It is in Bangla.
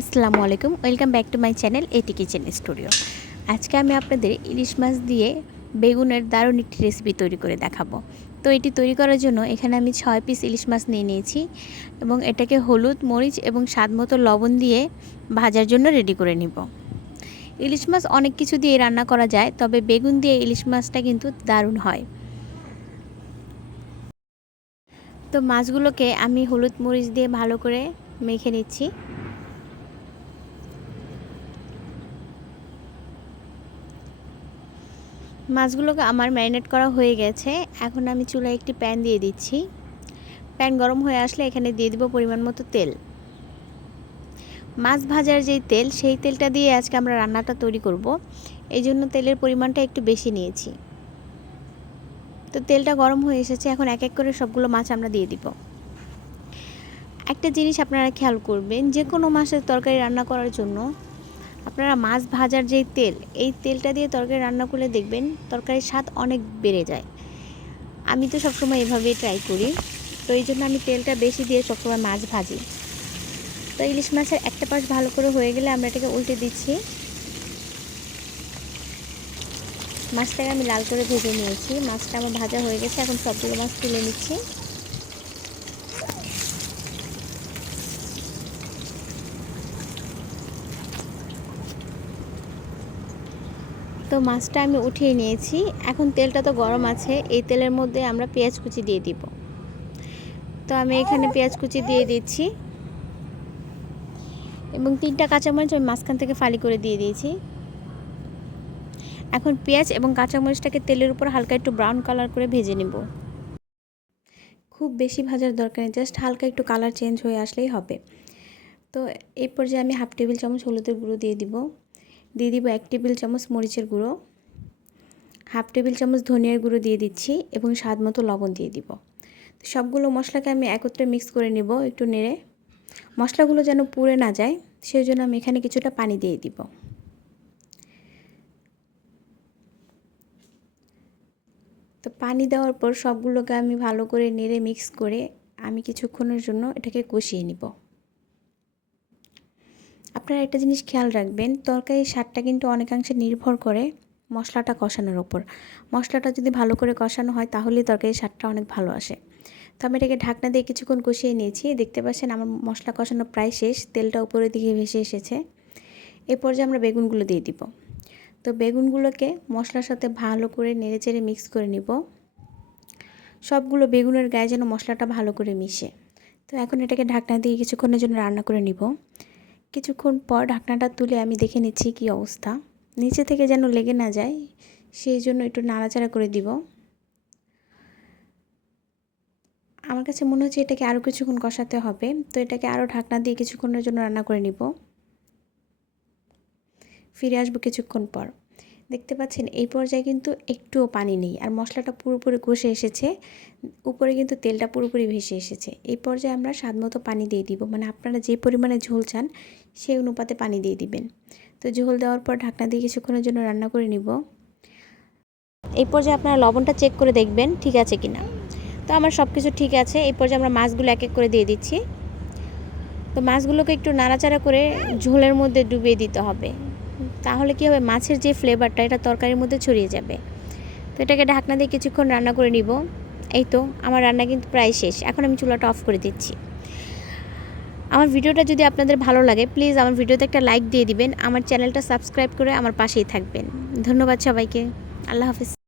আসসালামু আলাইকুম, welcome back to my channel এটি কিচেন স্টুডিও আজকে আমি আপনাদের ইলিশ মাছ দিয়ে বেগুনের দারুণ একটি রেসিপি তৈরি করে দেখাবো। তো এটি তৈরি করার জন্য এখানে আমি ছয় পিস ইলিশ মাছ নিয়ে নিয়েছি এবং এটাকে হলুদ, মরিচ এবং স্বাদ মতো লবণ দিয়ে ভাজার জন্য রেডি করে নিব। ইলিশ মাছ অনেক কিছু দিয়ে রান্না করা যায়, তবে বেগুন দিয়ে ইলিশ মাছটা কিন্তু দারুণ হয়। তো মাছগুলোকে আমি হলুদ, মরিচ দিয়ে ভালো করে মেখে নিচ্ছি। মাছগুলোকে আমার ম্যারিনেট করা হয়ে গেছে। এখন আমি চুলায় একটি প্যান দিয়ে দিচ্ছি। প্যান গরম হয়ে আসলে এখানে দিয়ে দিব পরিমাণ মতো তেল। মাছ ভাজার যেই তেল, সেই তেলটা দিয়ে আজকে আমরা রান্নাটা তৈরি করব। এই জন্য তেলের পরিমাণটা একটু বেশি নিয়েছি। তো তেলটা গরম হয়ে এসেছে, এখন এক এক করে সবগুলো মাছ আমরা দিয়ে দিব। একটা জিনিস আপনারা খেয়াল করবেন যে কোনো মাছের তরকারি রান্না করার জন্য আপনারা মাছ ভাজার যেই তেল, এই তেলটা দিয়ে তরকারি রান্না করলে দেখবেন তরকারির স্বাদ অনেক বেড়ে যায়। আমি তো সবসময় এভাবেই ট্রাই করি, তো এই জন্য আমি তেলটা বেশি দিয়ে সবসময় মাছ ভাজি। তো ইলিশ মাছের একটা পাশ ভালো করে হয়ে গেলে আমরা এটাকে উল্টে দিচ্ছি। মাছটাকে আমি লাল করে ভেজে নিয়েছি। মাছটা আমার ভাজা হয়ে গেছে, এখন সবগুলো মাছ তুলে নিচ্ছি। তো মাছটা আমি উঠিয়ে নিয়েছি। এখন তেলটা তো গরম আছে, এই তেলের মধ্যে আমরা পেঁয়াজ কুচি দিয়ে দিব। তো আমি এখানে পেঁয়াজ কুচি দিয়ে দিচ্ছি। এবং তিনটা কাঁচামরিচ আমি মাঝখান থেকে ফালি করে দিয়ে দিয়েছি। এখন পেঁয়াজ এবং কাঁচামরিচটাকে তেলের উপর হালকা একটু ব্রাউন কালার করে ভেজে নেব। খুব বেশি ভাজার দরকার নেই জাস্ট হালকা একটু কালার চেঞ্জ হয়ে আসলেই হবে। তো এই পর্যায়ে আমি হাফ টেবিল চামচ হলুদের গুঁড়ো দিয়ে দিব। দিয়ে দিব এক টেবিল চামচ মরিচের গুঁড়ো, হাফ টেবিল চামচ ধনিয়ার গুঁড়ো দিয়ে দিচ্ছি এবং স্বাদ মতো লবণ দিয়ে দিব। সবগুলো মশলাকে আমি একত্রে মিক্স করে নেব একটু নেড়ে। মশলাগুলো যেন পুড়ে না যায় সেই জন্য আমি এখানে কিছুটা পানি দিয়ে দিব। তো পানি দেওয়ার পর সবগুলোকে আমি ভালো করে নেড়ে মিক্স করে আমি কিছুক্ষণের জন্য এটাকে কষিয়ে নিব। আপনারা একটা জিনিস খেয়াল রাখবেন, তরকারির স্বাদটা কিন্তু অনেকাংশে নির্ভর করে মশলাটা কষানোর ওপর। মশলাটা যদি ভালো করে কষানো হয়, তাহলেই তরকারির স্বাদটা অনেক ভালো আসে। তো আমি এটাকে ঢাকনা দিয়ে কিছুক্ষণ কষিয়ে নিয়েছি। দেখতে পাচ্ছেন আমার মশলা কষানো প্রায় শেষ, তেলটা উপরের দিকে ভেসে এসেছে। এ পর্যায়ে আমরা বেগুনগুলো দিয়ে দিব। তো বেগুনগুলোকে মশলার সাথে ভালো করে নেড়ে চেড়ে মিক্স করে নিব। সবগুলো বেগুনের গায়ে যেন মশলাটা ভালো করে মিশে। তো এখন এটাকে ঢাকনা দিয়ে কিছুক্ষণের জন্য রান্না করে নিব। কিছুক্ষণ পর ঢাকনাটা তুলে আমি দেখে নিচ্ছি কি অবস্থা। নিচে থেকে যেন লেগে না যায়, সেই জন্য একটু নাড়াচাড়া করে দিব। আমার কাছে মনে হচ্ছে এটাকে আরও কিছুক্ষণ কষাতে হবে, তো এটাকে আরও ঢাকনা দিয়ে কিছুক্ষণের জন্য রান্না করে নিব। ফিরে আসব কিছুক্ষণ পর। দেখতে পাচ্ছেন, এই পর্যায়ে কিন্তু একটুও পানি নেই। আর মশলাটা পুরোপুরি কষে এসেছে, উপরে কিন্তু তেলটা পুরোপুরি ভেসে এসেছে। এই পর্যায়ে আমরা স্বাদ মতো পানি দিয়ে দিব। মানে আপনারা যে পরিমাণে ঝোল চান, সেই অনুপাতে পানি দিয়ে দিবেন। তো ঝোল দেওয়ার পর ঢাকনা দিয়ে কিছুক্ষণের জন্য রান্না করে নিব। এই পর্যায়ে আপনারা লবণটা চেক করে দেখবেন ঠিক আছে কি না তো আমার সব কিছু ঠিক আছে। এই পর্যায়ে আমরা মাছগুলো এক এক করে দিয়ে দিচ্ছি। তো মাছগুলোকে একটু নাড়াচাড়া করে ঝোলের মধ্যে ডুবিয়ে দিতে হবে। তাহলে কী হবে? মাছের যে ফ্লেভারটা এটা তরকারির মধ্যে ছড়িয়ে যাবে। তো এটাকে ঢাকনা দিয়ে কিছুক্ষণ রান্না করে নিব। এই তো, আমার রান্না কিন্তু প্রায় শেষ। এখন আমি চুলাটা অফ করে দিচ্ছি। আমার ভিডিওটা যদি আপনাদের ভালো লাগে প্লিজ আমার ভিডিওতে একটা লাইক দিয়ে দিবেন। আমার চ্যানেলটা সাবস্ক্রাইব করে আমার পাশেই থাকবেন। ধন্যবাদ সবাইকে। আল্লাহ হাফিজ।